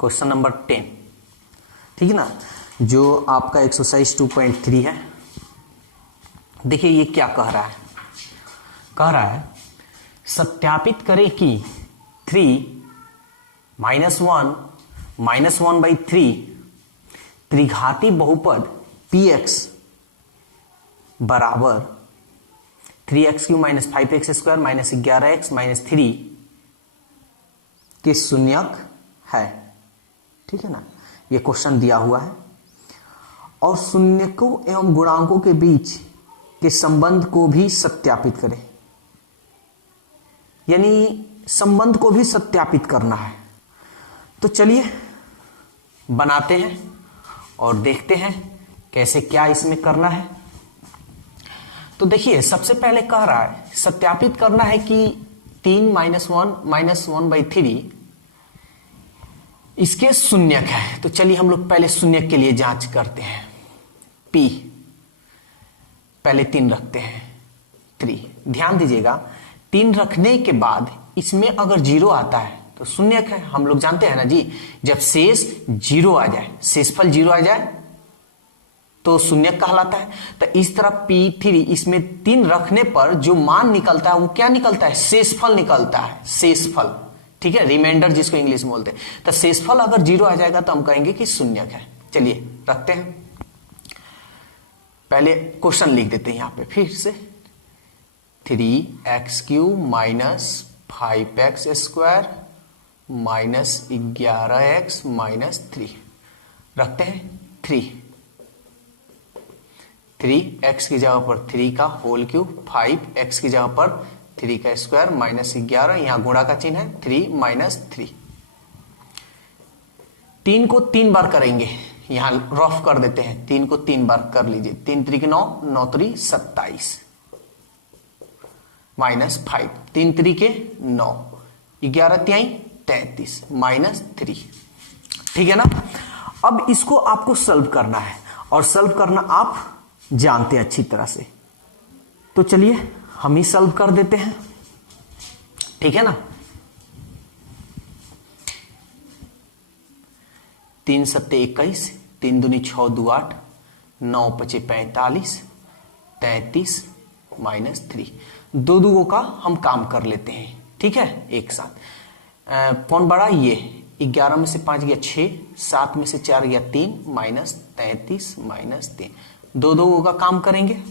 Question number 10, ठीक है ना, जो आपका एक्सरसाइज 2.3 है। देखिए ये क्या कह रहा है सत्यापित करें कि 3 - 1/3 त्रिघाती बहुपद px बराबर 3x³ - 5x² - 11x - 3 के शून्यक है, ठीक है ना। ये क्वेश्चन दिया हुआ है और शून्यकों एवं गुणांकों के बीच के संबंध को भी सत्यापित करें, यानी संबंध को भी सत्यापित करना है। तो चलिए बनाते हैं और देखते हैं कैसे क्या इसमें करना है। तो देखिए सबसे पहले कह रहा है सत्यापित करना है कि 3 - 1/3 इसके शून्यक है। तो चलिए हम लोग पहले शून्यक के लिए जांच करते हैं। p पहले 3 रखते हैं 3। ध्यान दीजिएगा 3 रखने के बाद इसमें अगर 0 आता है तो शून्यक है। हम लोग जानते हैं ना जी, जब शेष 0 आ जाए, शेषफल 0 आ जाए तो शून्यक कहलाता है। तो इस तरह P3 इसमें 3 रखने पर जो मान निकलता है वो क्या निकलता है? शेषफल निकलता है, शेषफल, ठीक है, रिमाइंडर जिसको इंग्लिश में बोलते हैं। तो शेषफल अगर 0 आ जाएगा तो हम कहेंगे कि शून्यक है। चलिए रखते हैं, पहले क्वेश्चन लिख देते हैं यहां पे फिर से। 3x³ - 5x² - 11x - 3 रखते हैं 3x की जगह पर 3 का होल क्यूब, 5x की जगह पर 3 का स्क्वायर - 11, यहां गुणा का चिन्ह है 3 - 3। 3 को 3 बार करेंगे, यहां रफ कर देते हैं। 3 को 3 बार कर लीजिए। 3 3 9, 9 3 27 -5, 3 3 के 9, 11 3 33 -3, ठीक है ना। अब इसको आपको सॉल्व करना है और सॉल्व करना आप जानते हैं अच्छी तरह से। तो चलिए हम ही सॉल्व कर देते हैं, ठीक है ना। 3 7 21, 3 दूनी 6 2 8, 9 5 45, 33 -3। 2 दूगों का हम काम कर लेते हैं, ठीक है, एक साथ। कौन बड़ा? ये 11 में से 5 गया 6, 7 में से 4 गया 3, -33 -3। 2 दूगों का काम करेंगे।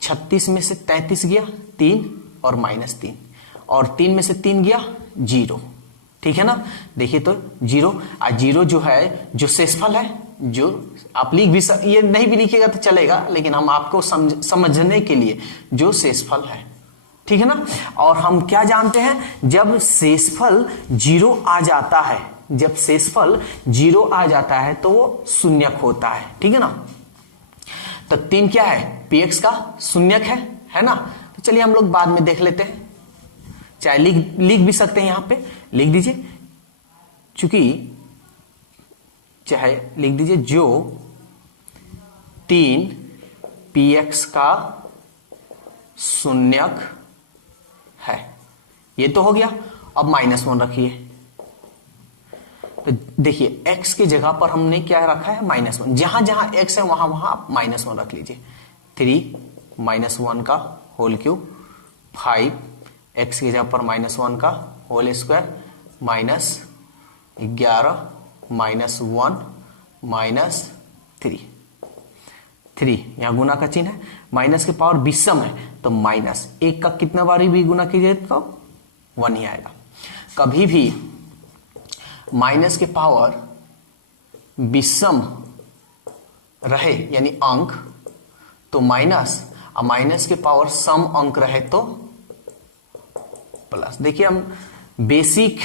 36 में से 33 गया 3 और -3, और 3 में से 3 गया 0, ठीक है ना। देखिए तो 0 जो है, जो शेषफल है, जो आप लिख भी ये नहीं भी लिखिएगा तो चलेगा, लेकिन हम आपको समझने के लिए जो शेषफल है, ठीक है ना। और हम क्या जानते हैं, जब शेषफल 0 आ जाता है, जब शेषफल 0 आ जाता है तो वो शून्यक होता है, ठीक है ना। तो 3 क्या है? px का शून्यक है ना। तो चलिए हम लोग बाद में देख लेते हैं, चाहे लिख भी सकते हैं, यहां पे लिख दीजिए, चूंकि चाहे लिख दीजिए जो 3 px का शून्यक है। ये तो हो गया। अब -1 रखिए। तो देखिए x की जगह पर हमने क्या रखा है? -1। जहां जहां x है वहां वहां आप -1 रख लीजिए। 3 - 1 का होल क्यूब, 5 x की जगह पर -1 का होल स्क्वायर, -11 -1 -3। यहां गुना का चिन्ह है, माइनस के पावर विषम है तो -1 का कितना बार भी गुना कीजिए तो 1 ही आएगा। कभी भी माइनस के पावर विषम रहे यानी अंक तो माइनस, और माइनस के पावर सम अंक रहे तो प्लस। देखिए हम बेसिक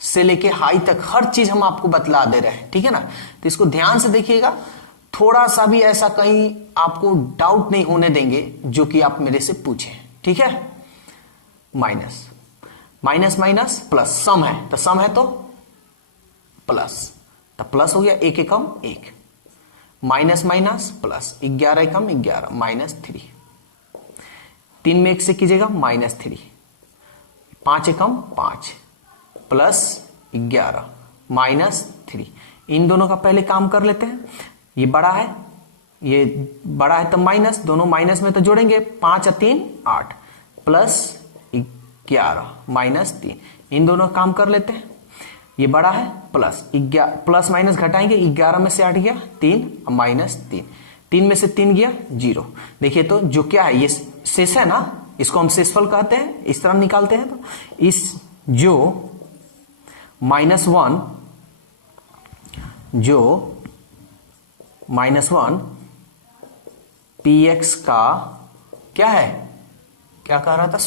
से लेके हाई तक हर चीज हम आपको बतला दे रहे हैं, ठीक है ना। तो इसको ध्यान से देखिएगा, थोड़ा सा भी ऐसा कहीं आपको डाउट नहीं होने देंगे जो कि आप मेरे से पूछें, ठीक है। माइनस माइनस प्लस, सम है तो सम है तो प्लस, तो प्लस हो गया, 1 एकम 1, माइनस प्लस, 11 एकम 11 -3। 3 में 1 से कीजिएगा -3, 5 एकम 5 प्लस 11 -3। इन दोनों का पहले काम कर लेते हैं। ये बड़ा है, ये बड़ा है तो माइनस, दोनों माइनस में तो जोड़ेंगे, 5 और 3 8 +11 -3। इन दोनों का काम कर लेते हैं। ये बड़ा है, प्लस माइनस घटाएंगे, 11 में से 8 गया 3 -3, 3 में से 3 गया 0। देखिए तो जो क्या है, ये शेष है ना, इसको हम शेषफल कहते हैं। इस तरह निकालते हैं तो इस जो -1 px का क्या है, क्या कह रहा था,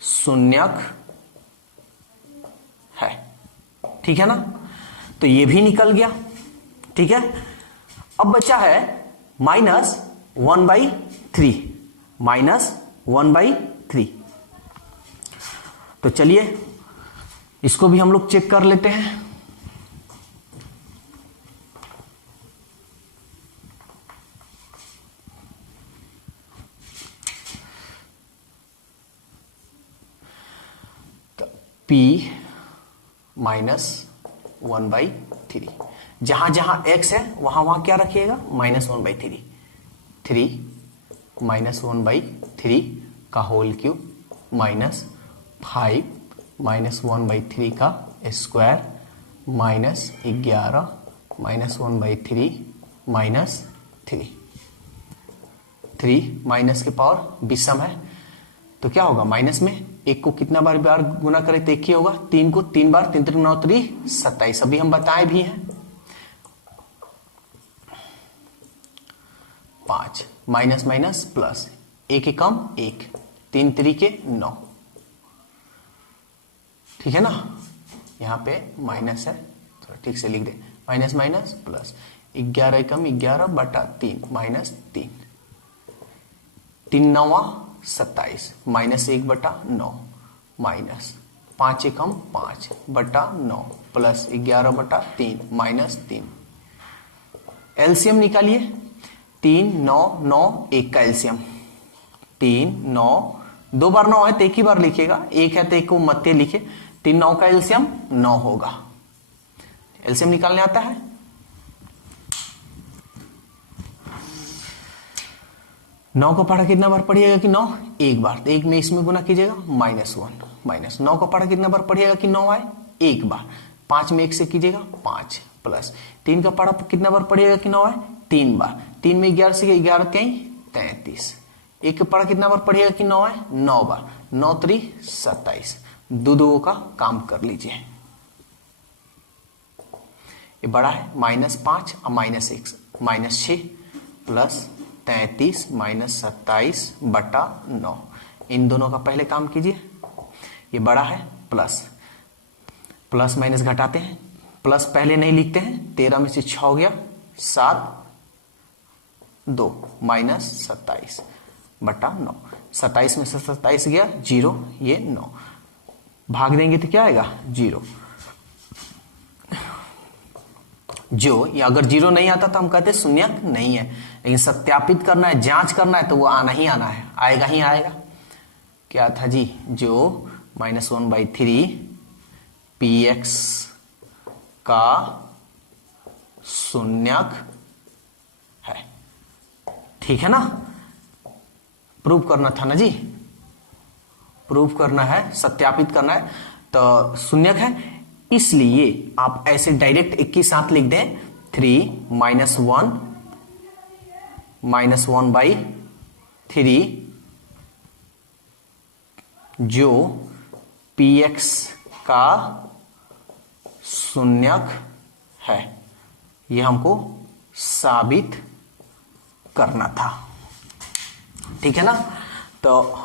शून्यक है। ठीक है ना, तो ये भी निकल गया। ठीक है, अब बचा है -1/3। तो चलिए इसको भी हम लोग चेक कर लेते हैं। P -1/3, जहां जहां x है वहां वहां क्या रखिएगा, -1/3। 3 -1/3 का होल क्यूब -5 -1/3 का स्क्वायर -11 -1/3 -3। 3 माइनस के पावर विषम है तो क्या होगा, माइनस में एक को कितना बार गुना करें तो एक ही होगा, 3 को 3 बार, 3 3 9 3 27। अभी हम बताए भी हैं। 5 माइनस माइनस प्लस, एक एकम 1, 3 3 के 9। ठीक है ना, यहां पे माइनस है, थोड़ा ठीक से लिख दे, माइनस माइनस प्लस, 11 एकम 11/3 -3, 3 9 27 -1/9 माइनस 5 एकम 5/9 प्लस 11/3 -3। एलसीएम निकालिए, 3 9 9 1 का एलसीएम 3 9, 2 बार 9 है तो एक ही बार लिखिएगा, एक है तो एक को मत लिखे। 3 9 का एलसीएम 9 होगा। एलसीएम निकालने आता है, नौ का पढ़ा कितना बार पढ़िएगा कि 9 एक बार, तो एक में इसमें गुना कीजिएगा -1 माइनस 9 का पढ़ा कितना बार पढ़िएगा कि 9 आए एक बार, 5 में 1 से कीजिएगा 5 प्लस 3 का पढ़ा कितना बार पढ़िएगा कि 9 आए 3 बार, 3 में 11 से 11 कहीं 33, एक का पढ़ा कितना बार पढ़िएगा कि 9 आए 9 बार, 9 3 27, दो का काम कर लीजिए। ये बड़ा है -5 और -1 -6 प्लस 33 -27/9। इन दोनों का पहले काम कीजिए। ये बड़ा है, प्लस माइनस घटाते हैं, प्लस पहले नहीं लिखते हैं, 13 में से 6 गया 7 2 -27/9, 27 में से 27 गया 0, ये 9 भाग देंगे तो क्या आएगा 0। जो या अगर 0 नहीं आता तो हम कहते शून्यक नहीं है, लेकिन सत्यापित करना है, जांच करना है तो वो आना ही आना है, आएगा ही आएगा। क्या था जी, जो -1/3 px का शून्यक है। ठीक है ना, प्रूव करना था ना जी, प्रूव करना है, सत्यापित करना है, तो शून्यक है। इसलिए आप ऐसे डायरेक्ट एक के साथ लिख दें, 3 -1/3 जो px का शून्यक है, ये हमको साबित करना था। ठीक है ना, तो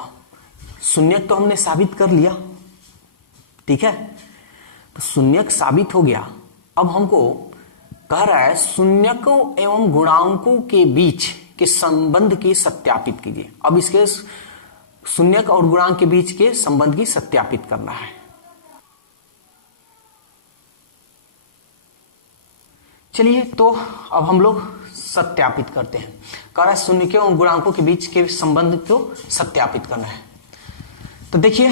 शून्यक तो हमने साबित कर लिया। ठीक है, तो शून्यक साबित हो गया। अब हमको कह रहा है शून्यकों एवं गुणांकों के बीच के संबंध की सत्यापित कीजिए। अब इसके शून्यक और गुणांक के बीच के संबंध की सत्यापित करना है। चलिए तो अब हम लोग सत्यापित करते हैं। कह रहा है शून्यकों और गुणांकों के बीच के संबंध को सत्यापित करना है। तो देखिए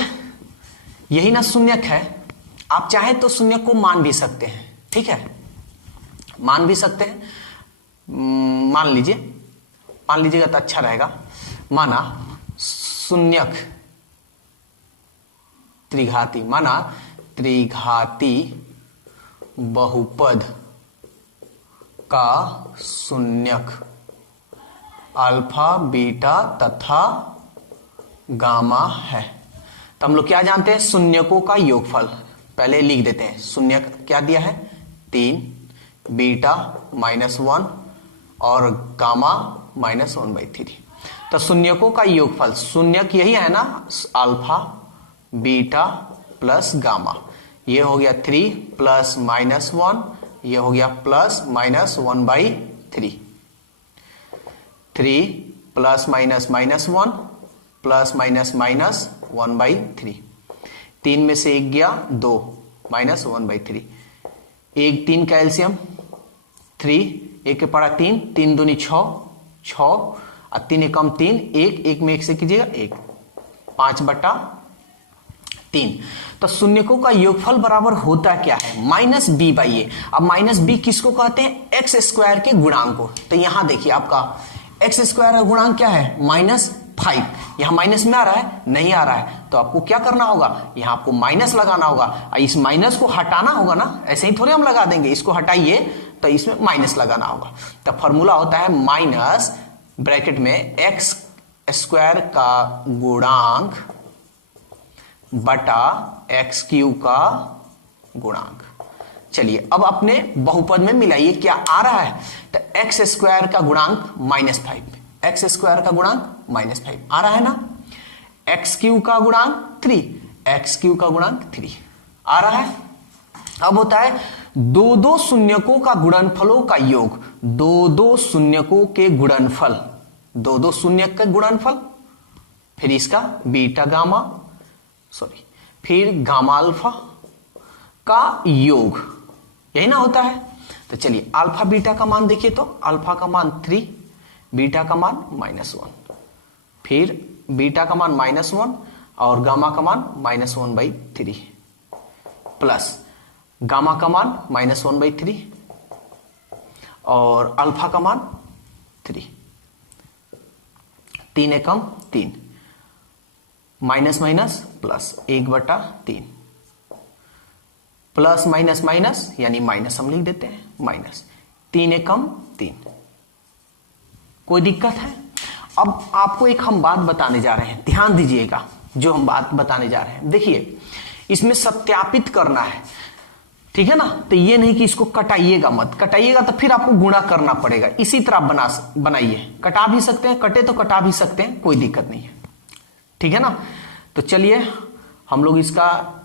यही ना शून्यक है, आप चाहे तो शून्य को मान भी सकते हैं, ठीक है, मान भी सकते हैं। मान लीजिएगा तो अच्छा रहेगा। माना शून्यक त्रिघाती, माना त्रिघाती बहुपद का शून्यक अल्फा बीटा तथा गामा है। तो हम लोग क्या जानते हैं, शून्यकों का योगफल। पहले लिख देते हैं, शून्य क्या दिया है 3, बीटा -1 और गामा -1/3। तो शून्यकों का योगफल, शून्यक यही है ना, अल्फा बीटा प्लस गामा। ये हो गया 3 + -1, ये हो गया +-1/3। 3 + -1 +-1/3। 3 में से 1 गया 2 -1/3। 1 3 का एलसीएम 3, 1 के पड़ा 3, 3 दूनी 6, 6 और 3 एकम 3, 1, 1 में 1 से कीजिएगा 1, 5/3। तो शून्यकों का योगफल बराबर होता क्या है, -b/a। अब -b किसको कहते हैं, x² के गुणांक को। तो यहां देखिए आपका x² का गुणांक क्या है -5। यहां माइनस में आ रहा है, नहीं आ रहा है, तो आपको क्या करना होगा, यहां आपको माइनस लगाना होगा। इस माइनस को हटाना होगा ना, ऐसे ही थोड़े हम लगा देंगे, इसको हटाइए तो इसमें माइनस लगाना होगा। तो फॉर्मूला होता है माइनस ब्रैकेट में x² का गुणांक बटा x³ का गुणांक। चलिए अब अपने बहुपद में मिलाइए, क्या आ रहा है, तो x² का गुणांक -5, x² का गुणांक -5 आ रहा है ना, x³ का गुणांक 3, x³ का गुणांक 3 आ रहा है। अब होता है दो शून्यकों का गुणनफलों का योग, दो शून्यकों के गुणनफल, दो शून्यक का गुणनफल, फिर इसका बीटा गामा फिर गामा अल्फा का योग, यही ना होता है। तो चलिए अल्फा बीटा का मान देखिए, तो अल्फा का मान 3, बीटा का मान -1, फिर बीटा का मान -1 और गामा का मान -1/3 प्लस गामा का मान -1/3 और अल्फा का मान 3, 3 एकम 3, minus minus plus 1/3, plus minus minus यानी माइनस हम लिख देते हैं, माइनस 3 एकम 3। कोई दिक्कत है? अब आपको एक हम बात बताने जा रहे हैं, ध्यान दीजिएगा जो हम बात बताने जा रहे हैं। देखिए इसमें सत्यापित करना है, ठीक है ना। तो ये नहीं कि इसको कटाइएगा मत, कटाइएगा तो फिर आपको गुणा करना पड़ेगा। इसी तरह बनाइए, कटा भी सकते हैं, कटे तो कटा भी सकते हैं, कोई दिक्कत नहीं है, ठीक है ना। तो चलिए हम लोग इसका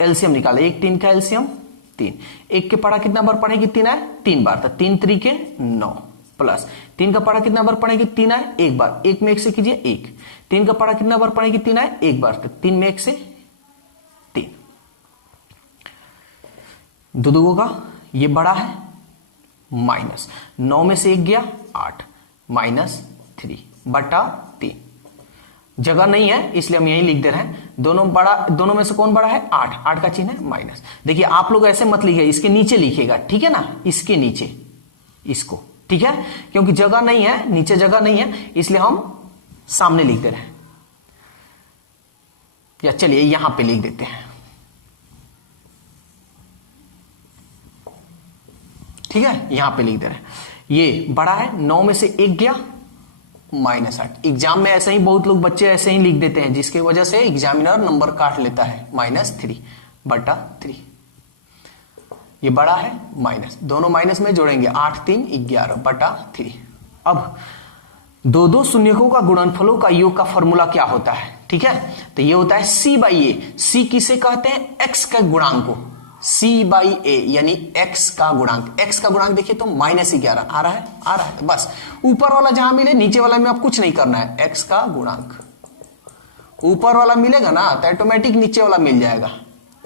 एलसीएम निकाले। 1 3 का एलसीएम 3, 1 के पढ़ा कितना बार पढ़ेगी 3 आए 3 बार, तो 3 3 के 9 प्लस 3 का पढ़ा कितना बार पढ़ेगी 3 आए 1 बार, 1 में 1 से कीजिए 1, 3 का पढ़ा कितना बार पढ़ेगी 3 आए 1 बार, तो 3 में 1 से 3, दो का ये बड़ा है माइनस 9 में से 1 गया 8 -3/3। जगह नहीं है इसलिए हम यही लिख दे रहे हैं। दोनों में से कौन बड़ा है 8, 8 का चिन्ह है माइनस। देखिए आप लोग ऐसे मत लिखिए, इसके नीचे लिखिएगा, ठीक है ना, इसके नीचे इसको, ठीक है, क्योंकि जगह नहीं है, नीचे जगह नहीं है इसलिए हम सामने लिख दे रहे हैं। या चलिए यहां पे लिख देते हैं, ठीक है, यहां पे लिख दे रहे हैं। ये बड़ा है 9 में से 1 गया -8। एग्जाम में ऐसे ही बहुत लोग बच्चे ऐसे ही लिख देते हैं, जिसकी वजह से एग्जामिनर नंबर काट लेता है, -3/3। ये बड़ा है माइनस, दोनों माइनस में जोड़ेंगे 8 3 11/3। अब दो शून्यकों का गुणनफलों का योग का फॉर्मूला क्या होता है, ठीक है, तो ये होता है C/A। C किसे कहते हैं, x का गुणांक को, C/A यानी x का गुणांक। x का गुणांक देखिए तो -11 आ रहा है, तो बस ऊपर वाला जहां मिले नीचे वाला में आप कुछ नहीं करना है। x का गुणांक ऊपर वाला मिलेगा ना तो ऑटोमेटिक नीचे वाला मिल जाएगा,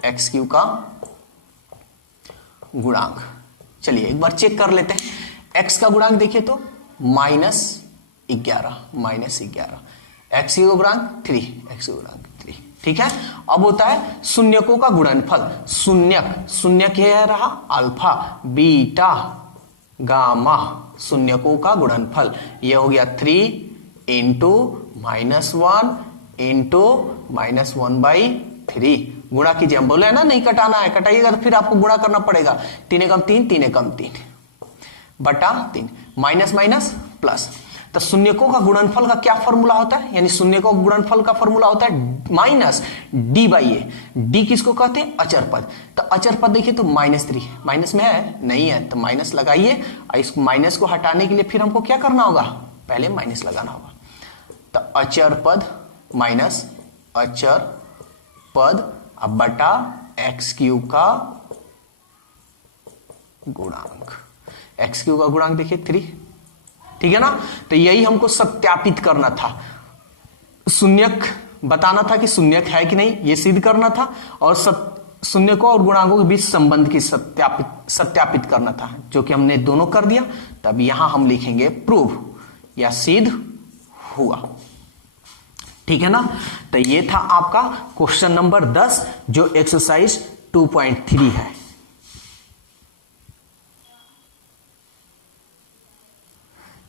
x³ का गुणांक। चलिए एक बार चेक कर लेते हैं। x का गुणांक देखिए तो -11, x³ का गुणांक 3, x³ का गुणांक 3। ठीक है। अब होता है शून्यकों का गुणनफल। शून्यक यह रहा अल्फा बीटा गामा, शून्यकों का गुणनफल ये हो गया 3 इंटू -1 इंटू -1/3। गुणा कीजिए, हम बोले ना नहीं कटाना है, कटाइएगा तो फिर आपको गुणा करना पड़ेगा। 3 एकम 3, 3 एकम 3 बटा 3, माइनस माइनस प्लस। तो शून्यकों का गुणनफल का क्या फॉर्मूला होता है, यानी शून्यकों का गुणनफल का फॉर्मूला होता है माइनस d/a। d किसको कहते हैं, अचर पद। तो अचर पद देखिए तो -3 माइनस में है, नहीं है तो माइनस लगाइए। और इस माइनस को हटाने के लिए फिर हमको क्या करना होगा, पहले माइनस लगाना होगा। तो अचर पद माइनस अचर पद अब बटा x³ का गुणांक। x³ का गुणांक देखिए 3, ठीक है ना। तो यही हमको सत्यापित करना था, शून्यक बताना था कि शून्यक है कि नहीं, ये सिद्ध करना था, और शून्यकों और गुणांकों के बीच संबंध की सत्यापित करना था, जो कि हमने दोनों कर दिया। तब यहां हम लिखेंगे प्रूव या सिद्ध हुआ, ठीक है ना। तो ये था आपका क्वेश्चन नंबर 10 जो एक्सरसाइज 2.3 है।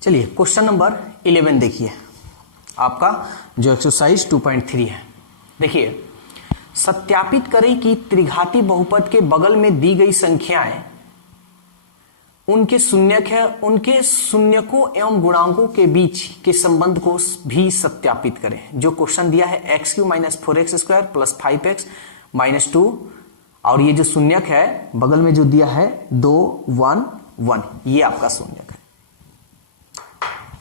चलिए क्वेश्चन नंबर 11 देखिए, आपका जो एक्सरसाइज 2.3 है। देखिए, सत्यापित करें कि त्रिघाती बहुपद के बगल में दी गई संख्याएं उनके शून्यक है, उनके शून्यकों एवं गुणांकों के बीच के संबंध को भी सत्यापित करें। जो क्वेश्चन दिया है x³ - 4x² + 5x - 2, और ये जो शून्यक है बगल में जो दिया है 2 1 1, ये आपका शून्यक है,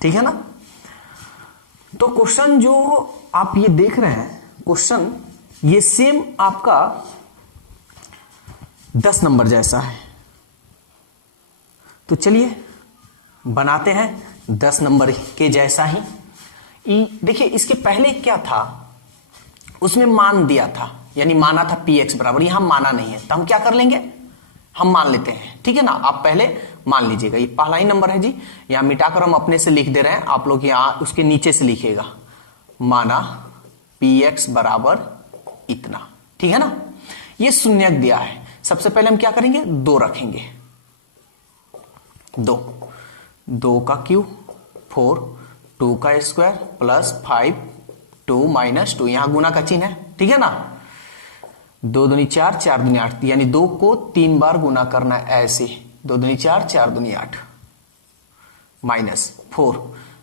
ठीक है ना। तो क्वेश्चन जो आप ये देख रहे हैं, क्वेश्चन ये सेम आपका 10 नंबर जैसा है। तो चलिए बनाते हैं 10 नंबर के जैसा ही। देखिए इसके पहले क्या था, उसमें मान दिया था, यानी माना था px बराबर, यहां माना नहीं है, तो हम क्या कर लेंगे, हम मान लेते हैं, ठीक है ना। आप पहले मान लीजिएगा, ये पहला ही नंबर है जी, यहां मिटाकर हम अपने से लिख दे रहे हैं, आप लोग यहां उसके नीचे से लिखिएगा, माना px बराबर इतना, ठीक है ना। ये शून्यक दिया है, सबसे पहले हम क्या करेंगे, 2 रखेंगे, 2 का क्यूब 4, 2 का स्क्वायर प्लस 5 2 - 2, यहां गुना का चिन्ह है, ठीक है ना। 2 दूनी 4, 4 दूनी 8, यानी 2 को 3 बार गुना करना है ऐसे, 2 दूनी 4, 4 दूनी 8 -4,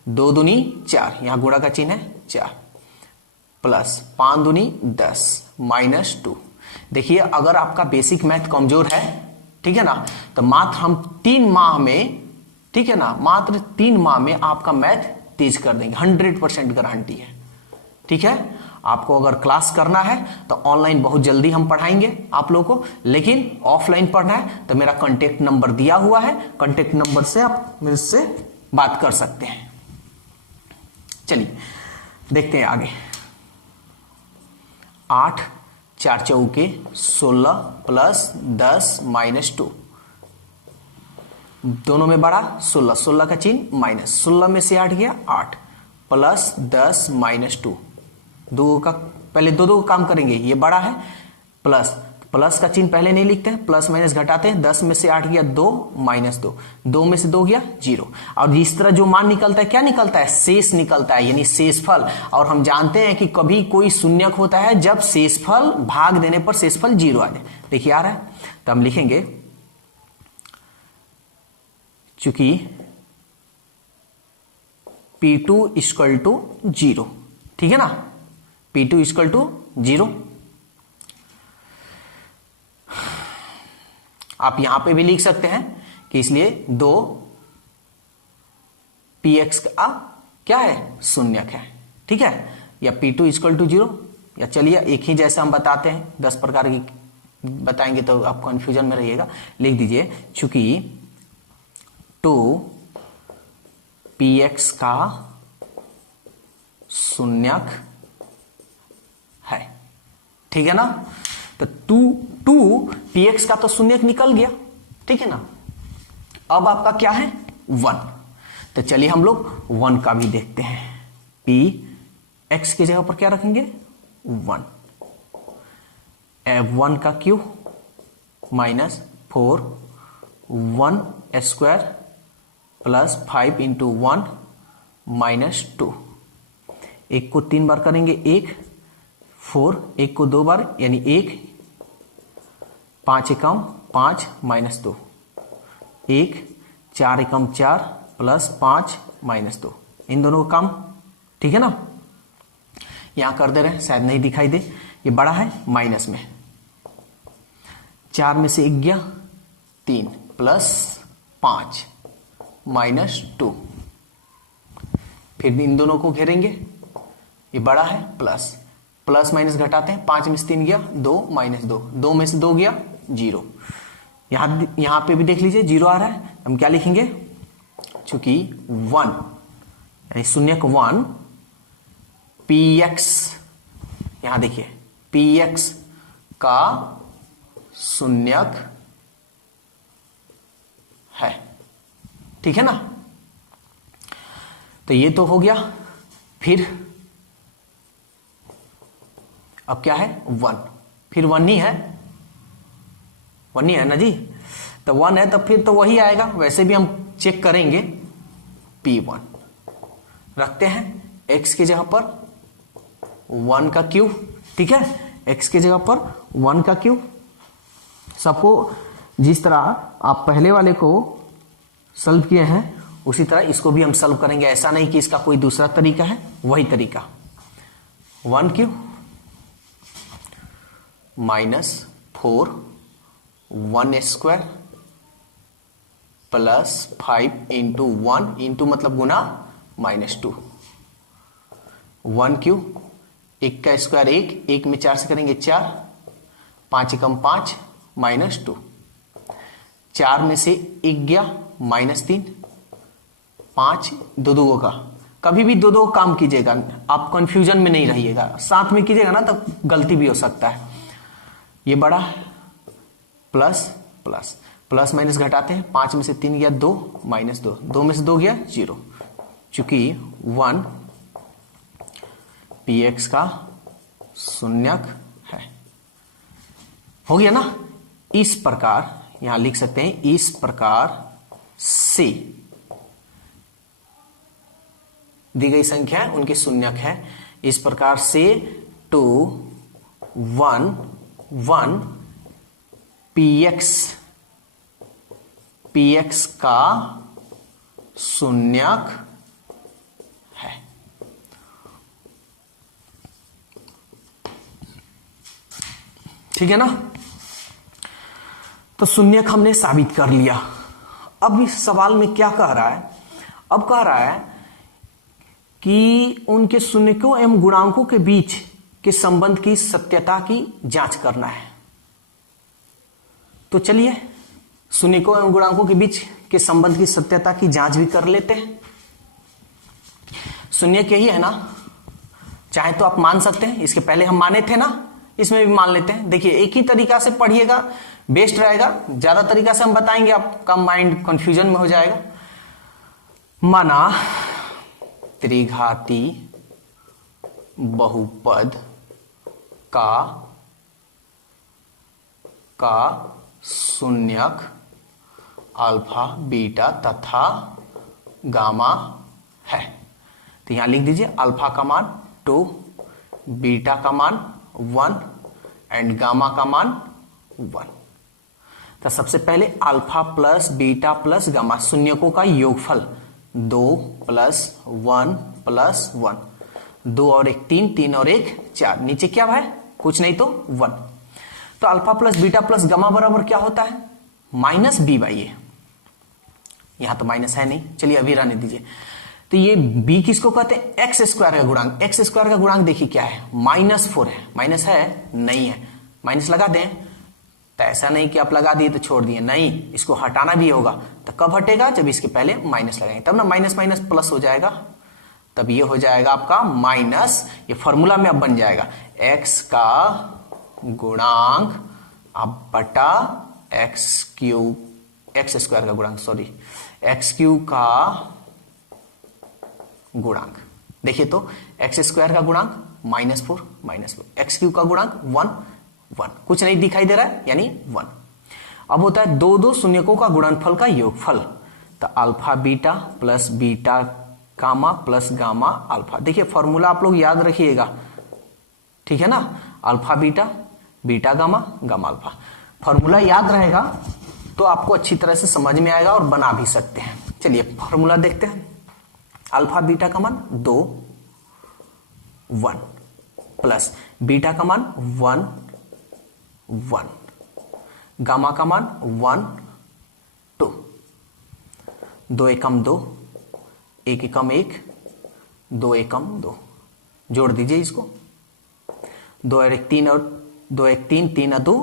2 दूनी 4, यहां गुणा का चिन्ह है 4, प्लस 5 दूनी 10 -2। देखिए अगर आपका बेसिक मैथ कमजोर है, ठीक है ना, तो मात्र हम 3 माह में, ठीक है ना, मात्र 3 माह में आपका मैथ तेज कर देंगे, 100% गारंटी है, ठीक है। आपको अगर क्लास करना है तो ऑनलाइन बहुत जल्दी हम पढ़ाएंगे आप लोगों को, लेकिन ऑफलाइन पढ़ना है तो मेरा कांटेक्ट नंबर दिया हुआ है, कांटेक्ट नंबर से आप मेरे से बात कर सकते हैं। चलिए देखते हैं आगे। 8 4 चौके 16 प्लस 10 -2, दोनों में बड़ा 16, 16 का चिन्ह माइनस, 16 में से 8 गया 8 प्लस 10 -2, दो का पहले दो काम करेंगे, ये बड़ा है, प्लस का चिन्ह पहले नहीं लिखते हैं, प्लस माइनस घटाते हैं, 10 में से 8 गया 2 -2, 2 में से 2 गया 0। और इस तरह जो मान निकलता है क्या निकलता है, शेष निकलता है, यानी शेषफल। और हम जानते हैं कि कभी कोई शून्यक होता है जब शेषफल भाग देने पर शेषफल 0 आ जाए। देखिए आ रहा है, तो हम लिखेंगे चूंकि P2 = 0, ठीक है ना, P2 = 0। आप यहां पे भी लिख सकते हैं कि इसलिए 2 px का क्या है, शून्यक है, ठीक है, या P2 = 0, या चलिए एक ही जैसा हम बताते हैं, 10 प्रकार की बताएंगे तो आप कंफ्यूजन में रहिएगा। लिख दीजिए चूंकि 2 px का शून्यक है, ठीक है ना। तो 2 px का तो शून्यक निकल गया, ठीक है ना। अब आपका क्या है 1, तो चलिए हम लोग 1 का भी देखते हैं। p x की जगह पर क्या रखेंगे 1, f1 का cube minus 4 1 square plus 5 into 1 minus 2। एक को 3 बार करेंगे 1 4, एक को 2 बार यानी 1 5 एकम 5 माइनस 2 1 4 एकम 4 प्लस 5 माइनस 2, इन दोनों का काम। ठीक है ना, यहां कर दे रहे हैं, शायद नहीं दिखाई दे, ये बड़ा है माइनस में, 4 में से 1 गया 3 प्लस 5 माइनस 2। फिर इन दोनों को घेरेंगे, ये बड़ा है प्लस प्लस माइनस घटाते हैं, 5 में से 3 गया 2 माइनस 2, 2 में से 2 गया 0। यहां पे भी देख लीजिए 0 आ रहा है, हम क्या लिखेंगे, चूंकि 1 यानी शून्यक 1 px, यहां देखिए px का शून्यक है। ठीक है ना, तो ये तो हो गया। फिर अब क्या है 1, फिर 1 ही है, 1 ही है ना जी, तो 1 है, तब फिर तो वही आएगा, वैसे भी हम चेक करेंगे। p1 रखते हैं x की जगह पर 1 का क्यूब, ठीक है, x की जगह पर 1 का क्यूब। सबको जिस तरह आप पहले वाले को सॉल्व किए हैं उसी तरह इसको भी हम सॉल्व करेंगे, ऐसा नहीं कि इसका कोई दूसरा तरीका है, वही तरीका। 1 cube minus 4 1 square plus 5 into 1, into मतलब गुना माइनस 2। 1 क्यूब, 1 का स्क्वायर 1, 1 में 4 से करेंगे 4, 5 एकम 5 माइनस 2, 4 में से 1 गया माइनस 3, 5 दो दो का, कभी भी दो दो काम कीजिएगा, आप कंफ्यूजन में नहीं रहिएगा, साथ में कीजिएगा ना तो गलती भी हो सकता है। ये बड़ा है प्लस प्लस प्लस माइनस घटाते हैं, 5 में से 3 गया 2 माइनस 2, 2 में से 2 गया 0, चूंकि 1 px का शून्यक है। हो गया ना, इस प्रकार यहां लिख सकते हैं, इस प्रकार से दी गई संख्या है उनके शून्यक है, इस प्रकार से 2 1 1 px का शून्यक है। ठीक है ना, तो शून्यक हमने साबित कर लिया। अब इस सवाल में क्या कह रहा है, अब कह रहा है कि उनके शून्यकों एवं गुणांकों के बीच के संबंध की सत्यता की जांच करना है। तो चलिए शून्यकों एवं गुणांकों के बीच के संबंध की सत्यता की जांच भी कर लेते हैं। शून्यक यही है ना, चाहे तो आप मान सकते हैं, इसके पहले हम माने थे ना, इसमें भी मान लेते हैं। देखिए एक ही तरीका से पढ़िएगा बेस्ट रहेगा, ज्यादा तरीका से हम बताएंगे आपका माइंड कंफ्यूजन में हो जाएगा। माना त्रिघाती बहुपद का शून्यक अल्फा बीटा तथा गामा है। तो यहां लिख दीजिए अल्फा का मान 2, बीटा का मान 1 एंड गामा का मान 1। तो सबसे पहले alpha plus beta plus gamma शून्यकों का योगफल 2 प्लस 1 प्लस 1, 2 और 1 3, 3 और 1 4, नीचे क्या है कुछ नहीं तो 1। तो alpha plus beta plus gamma बराबर क्या होता है, माइनस बी बाई ए। यहां तो माइनस है नहीं, चलिए अभी रहने दीजिए। तो ये b किसको कहते हैं, एक्स स्क्वायर का गुणांक। एक्स स्क्वायर का गुणांक देखिए क्या है, -4 है। माइनस है नहीं है, माइनस लगा दें। तो ऐसा नहीं कि आप लगा दिए तो छोड़ दिए, नहीं, इसको हटाना भी होगा। तो कब हटेगा, जब इसके पहले माइनस लगाएंगे, तब ना माइनस माइनस प्लस हो जाएगा, तब ये हो जाएगा आपका माइनस, ये फॉर्मूला में अब बन जाएगा एक्स का गुणांक अब बटा एक्स क्यूब, एक्स स्क्वायर का गुणांक, सॉरी एक्स क्यूब का गुणांक। देखिए तो एक्स स्क्वायर का गुणांक -4 एक्स क्यूब का गुणांक 1 1, कुछ नहीं दिखाई दे रहा है यानी 1। अब होता है दो दो शून्यकों का गुणनफल का योगफल, तो alpha beta plus beta gamma plus gamma alpha. देखिए फॉर्मूला आप लोग याद रखिएगा, ठीक है ना, alpha beta beta gamma gamma alpha, formula याद रहेगा तो आपको अच्छी तरह से समझ में आएगा और बना भी सकते हैं। चलिए फॉर्मूला देखते हैं। अल्फा बीटा का मान 2 1 प्लस बीटा का मान 1 1, गामा का मान 1 2, 2 एकम 2, 1 एकम 1, 2 एकम 2, जोड़ दीजिए इसको, 2 और 1 3 और 2 1 3, 3 और 2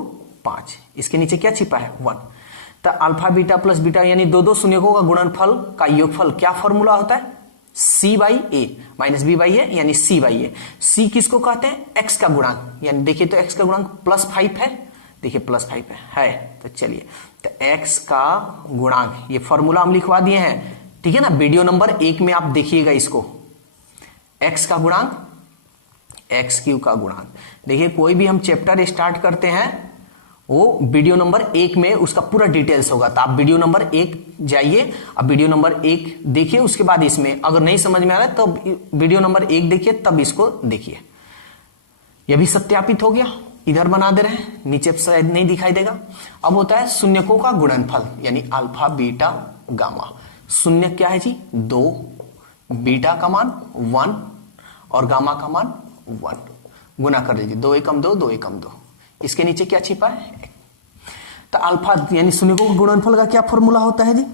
5, इसके नीचे क्या छिपा है 1। तो अल्फा बीटा प्लस बीटा यानी दो दो शून्यकों का गुणनफल का योगफल क्या फॉर्मूला होता है, c by A minus B by A यानी c बाई ए। c किसको कहते हैं, x का गुणांक, यानी देखिए तो x का गुणांक +5 है, देखिए +5 है। तो चलिए तो x का गुणांक, ये फॉर्मूला हम लिखवा दिए हैं, ठीक है ना, वीडियो नंबर 1 में आप देखिएगा इसको। x का गुणांक x³ का गुणांक, देखिए कोई भी हम चैप्टर स्टार्ट करते हैं वो वीडियो नंबर 1 में उसका पूरा डिटेल्स होगा, तो आप वीडियो नंबर 1 जाइए, अब वीडियो नंबर 1 देखिए, उसके बाद इसमें अगर नहीं समझ में आ रहा है तो वीडियो नंबर 1 देखिए तब इसको देखिए। यह भी सत्यापित हो गया, इधर बना दे रहे हैं, नीचे शायद नहीं दिखाई देगा। अब होता है शून्यकों का गुणनफल यानी अल्फा बीटा गामा। शून्य क्या है जी 2, बीटा का मान 1 और गामा का मान 1, गुना कर दीजिए, 2 एकम 2, 2 एकम 2, इसके नीचे क्या छिपा है, तो अल्फा यानी शून्यकों के गुणनफल का क्या फॉर्मूला होता है जी,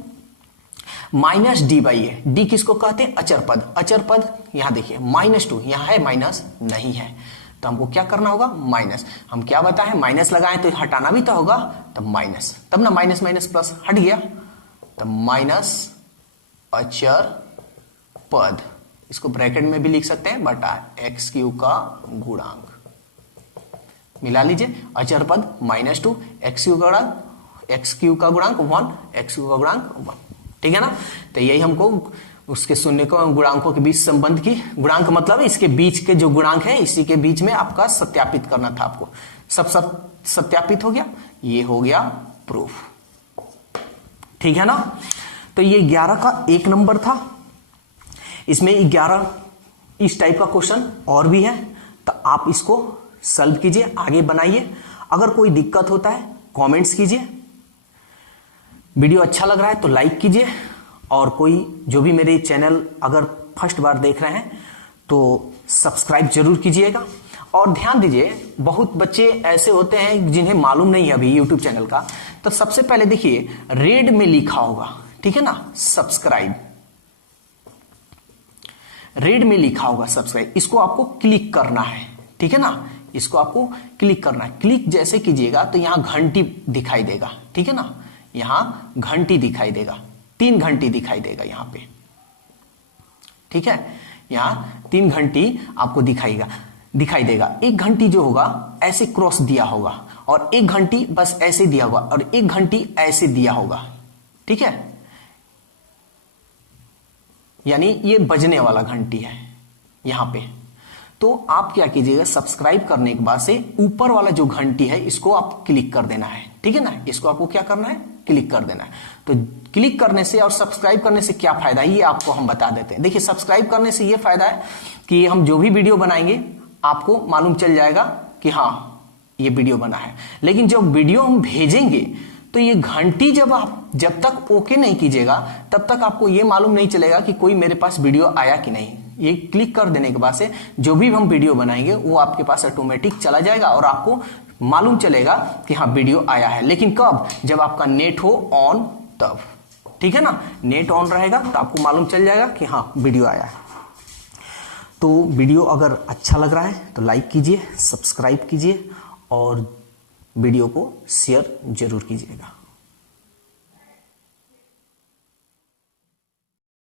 minus D by A. D किसको कहते हैं, अचर पद। अचर पद यहां देखिए -2, यहां है माइनस नहीं है, तो हमको क्या करना होगा माइनस। हम क्या बताएं, माइनस लगाएं तो हटाना भी तो होगा, तो माइनस, तब ना माइनस माइनस प्लस हट गया, तो माइनस अचर पद, इसको ब्रैकेट में भी लिख सकते हैं, बटा x³ का गुणांक, मिला लीजिए, अचर पद -2, x³ का गुणांक 1, x³ का गुणांक 1, ठीक है ना। तो यही हमको उसके शून्यकों गुणांकों के बीच संबंध की, गुणांक मतलब इसके बीच के जो गुणांक है इसी के बीच में आपका सत्यापित करना था आपको। सब सत्यापित हो गया, ये हो गया प्रूफ, ठीक है ना। तो ये 11 का 1 नंबर था, इसमें 11 इस टाइप का क्वेश्चन और भी है, तो आप इसको सॉल्व कीजिए, आगे बनाइए। अगर कोई दिक्कत होता है कमेंट्स कीजिए, वीडियो अच्छा लग रहा है तो लाइक कीजिए, और कोई जो भी मेरे चैनल अगर फर्स्ट बार देख रहे हैं तो सब्सक्राइब जरूर कीजिएगा। और ध्यान दीजिए, बहुत बच्चे ऐसे होते हैं जिन्हें मालूम नहीं है अभी यूट्यूब चैनल का, तो सबसे पहले देखिए रेड में लिखा होगा, ठीक है ना, सब्सक्राइब, रेड में लिखा होगा सब्सक्राइब, इसको आपको क्लिक करना है, ठीक है ना, इसको आपको क्लिक करना है। क्लिक जैसे कीजिएगा तो यहां घंटी दिखाई देगा, ठीक है ना, यहां घंटी दिखाई देगा, 3 घंटी दिखाई देगा यहां पे, ठीक है, यहां 3 घंटी आपको दिखाई देगा। एक घंटी जो होगा ऐसे क्रॉस दिया होगा, और एक घंटी बस ऐसे दिया होगा, और एक घंटी ऐसे दिया होगा, ठीक है, यानी ये बजने वाला घंटी है यहां पे। तो आप क्या कीजिएगा, सब्सक्राइब करने के बाद से ऊपर वाला जो घंटी है इसको आप क्लिक कर देना है, ठीक है ना, इसको आपको क्या करना है, क्लिक कर देना है। तो क्लिक करने से और सब्सक्राइब करने से क्या फायदा है ये आपको हम बता देते हैं। देखिए सब्सक्राइब करने से ये फायदा है कि हम जो भी वीडियो बनाएंगे आपको मालूम चल जाएगा कि हाँ ये वीडियो बना है, लेकिन जब वीडियो हम भेजेंगे तो ये घंटी जब तक ओके नहीं कीजिएगा तब तक आपको ये मालूम नहीं चलेगा कि कोई मेरे पास वीडियो आया कि नहीं। ये क्लिक कर देने के बाद से जो भी हम वीडियो बनाएंगे वो आपके पास ऑटोमेटिक चला जाएगा और आपको मालूम चलेगा कि हाँ वीडियो आया है। लेकिन कब, जब आपका नेट हो ऑन तब, ठीक है ना, नेट ऑन रहेगा तो आपको मालूम चल जाएगा कि हाँ वीडियो आया है। तो वीडियो अगर अच्छा लग रहा है तो लाइक कीजिए, सब्सक्राइब कीजिए और वीडियो को शेयर जरूर कीजिएगा।